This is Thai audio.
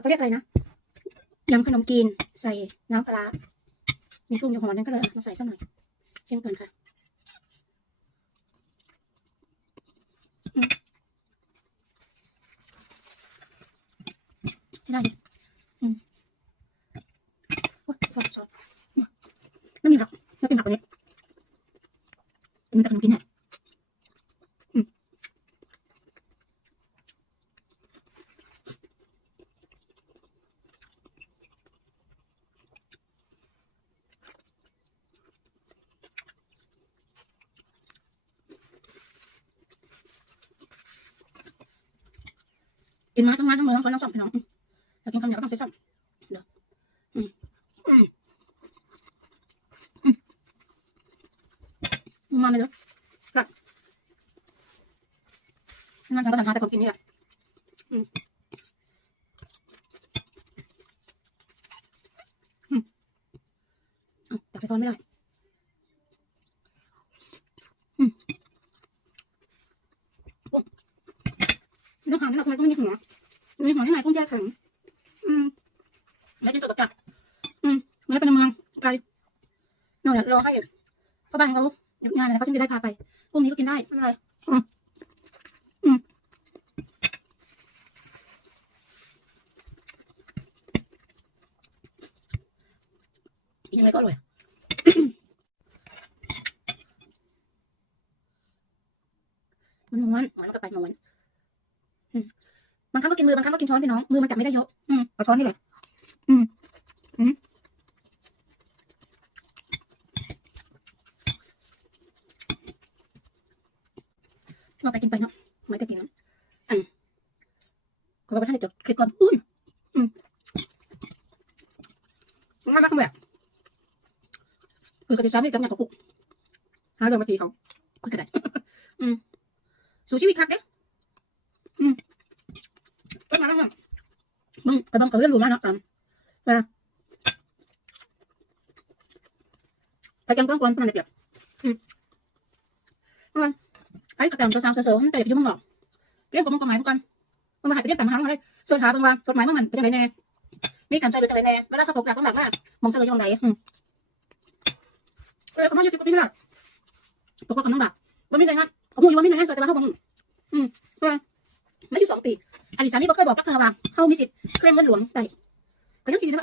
เขาเรียกอะไรนะยำขนมจีนใส่น้ำปลามีกุ้งอยู่ห่อนั้นก็เลยเอามาใส่สักหน่อยเชิมก่อนค่ะใช่ได้ดิอืมโอ้ยสดสดไม่มีผักไม่เป็นผักเลยกินแต่ขนมจีนเนี่ย กินมาทั้งมาทั้งมือทั้งคนทั้งสองพี่น้องอยากกินคำเหนียวก็ต้องใช้ช่องเดี๋ยวอืมอืมมมาไม่เยอะกลับมันทำก็ทำมาแต่ผมกินนี่แหละอืมอืมเอาตักใส่ช้อนไม่ได้อืมกุ้ง ไม่ต้อหาไม่ต้องทำไมก็ไม่มีหัวมีหัวที่ไหนกุ้งแยกแข็งอืมแล้วกินตัวกับจับอืมไม่ได้ไปในเมืองไกลนอนรอให้พราะบ้านเขาหยุดงานอะไรเขาถึงจะได้พาไปพรุ่งนี้ก็กินได้ไม่เป็นไรอืมอืมยังไงก็อร่อยมันม้วนม้วนแล้วก็ไปม้วนอืม บางครั้งก็กินมือบางครั้งก็กินช้อนพี่น้องมือมันจับไม่ได้เยอะอืมเอาช้อนนี่แหละอืมอืมเราไปกินไปเนาะไม่ได้กินนะอันขอไปท่านเดี๋ยวคลิปก่อนอุ้ยอืมน่ารักแบบคือกระติซ้ำนี่จำเนี่ยกับกุกหาเรื่องมาตีเขาคุยกันได้อืมสู่ชีวิตคักเด้ มาแล้วมั้งมึงไปบังกับเรื่องรู้มาเนาะตามว่าไปจังกวางกวนเพื่อนเปียกอืมว่าไอ้กระต่ายตัวสาวเสือๆแต่ยุ่งหรอกเรื่องกฎหมายพวกกันมันมาหายไปเรื่องแต่มาหาอะไรส่วนหาบางว่ากฎหมายมึงมันเป็นยังไงแน่มีการใช่วยเหลือจังไรแน่เวลาเขาตกหนักก็หนักมากมองเฉลยยังไงอืมเออเขาไมาอยู่สิบกว่าปีแล้ตกกับน้องดาว่ามีอะไรฮะผมอยู่ว่าไมีอะไรฮะส่วนแต่ว่าเขาบอกอืมว่าไม่อยู่สองปี อันนี้สามีบอกเคยบอกกับเธอว่าเขามีสิทธิ์เคลมเงินหลวงได้ก็ยังคิดอยู่นะว่า